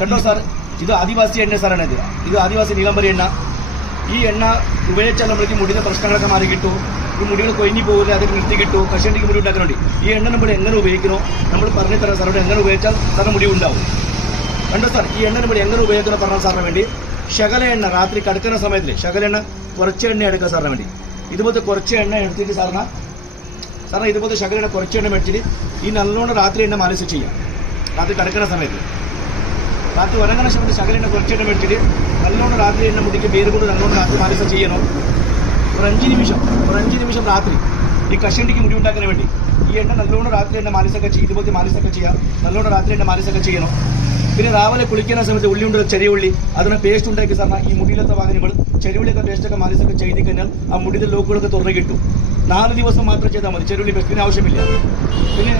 കണ്ടോ സാർ, ഇത് ആദിവാസി എണ്ണ സാറാണ്. ഇത് ആദിവാസി നീലംബരി എണ്ണ. ഈ എണ്ണ ഉപയോഗിച്ചാൽ നമ്മൾക്ക് മുടിയുടെ പ്രശ്നങ്ങളൊക്കെ മാറി കിട്ടും. ഈ മുടികൾ കൊഴിഞ്ഞു പോകില്ല, അതൊക്കെ നിർത്തി കിട്ടും. കഷണ്ടിക്ക് മുടി ഉണ്ടാക്കാൻ വേണ്ടി ഈ എണ്ണ നമ്മൾ എങ്ങനെ ഉപയോഗിക്കണോ നമ്മൾ പറഞ്ഞു തരാം സാറോട്. എങ്ങനെ ഉപയോഗിച്ചാൽ സാറിന് മുടി ഉണ്ടാവും. കണ്ടോ സാർ, ഈ എണ്ണ നമ്മൾ എങ്ങനെ ഉപയോഗിക്കണം പറഞ്ഞാൽ സാറിന് വേണ്ടി ശകല എണ്ണ രാത്രി കിടക്കുന്ന സമയത്തിൽ ശകല എണ്ണ കുറച്ച് എണ്ണ എടുക്കുക സാറിന് വേണ്ടി. ഇതുപോലത്തെ കുറച്ച് എണ്ണ എടുത്തിട്ട് സാറിന് ഇതുപോലത്തെ ശകല എണ്ണ കുറച്ച് എണ്ണ മേടിച്ചിട്ട് ഈ നല്ലോണം രാത്രി എണ്ണ മാലിഷ് ചെയ്യാം. രാത്രി കിടക്കുന്ന സമയത്ത് രാത്രി ഉറങ്ങുന്ന സമയത്ത് ശകല എണ്ണ കുറച്ച് എണ്ണ മേടിച്ചിട്ട് നല്ലോണം രാത്രി എണ്ണ മുടിക്ക് പേര് കൊണ്ട് നല്ലോണം രാത്രി മാലിഷ് ചെയ്യണം. ഒരു 5 നിമിഷം രാത്രി ഈ കഷണ്ടിക്ക് മുടി ഉണ്ടാക്കാൻ വേണ്ടി ഈ എണ്ണ നല്ലോണം രാത്രി എണ്ണ മാലിഷൊക്കെ ചെയ്യും. ഇതുപോലത്തെ മാലിഷൊക്കെ ചെയ്യാം. നല്ലോണം രാത്രി എണ്ണ മാലിഷൊക്കെ ചെയ്യണം. പിന്നെ രാവിലെ കുളിക്കുന്ന സമയത്ത് ഉള്ളി ഉണ്ട്, ചെറിയ ഉള്ളി, അതിനെ പേസ്റ്റ് ഉണ്ടാക്കി സാറിന് ഈ മുടിയിലത്തെ വാഹനങ്ങൾ ചെറുള്ളിയൊക്കെ പേസ്റ്റൊക്കെ മാലിഷൊക്കെ ചെയ്ത് കഴിഞ്ഞാൽ ആ മുടിയുടെ ലോക്കുകളൊക്കെ തുറന്നു കിട്ടും. 4 ദിവസം മാത്രം ചെയ്താൽ മതി. ചെറുള്ളി പേസ്റ്റിന് ആവശ്യമില്ല. പിന്നെ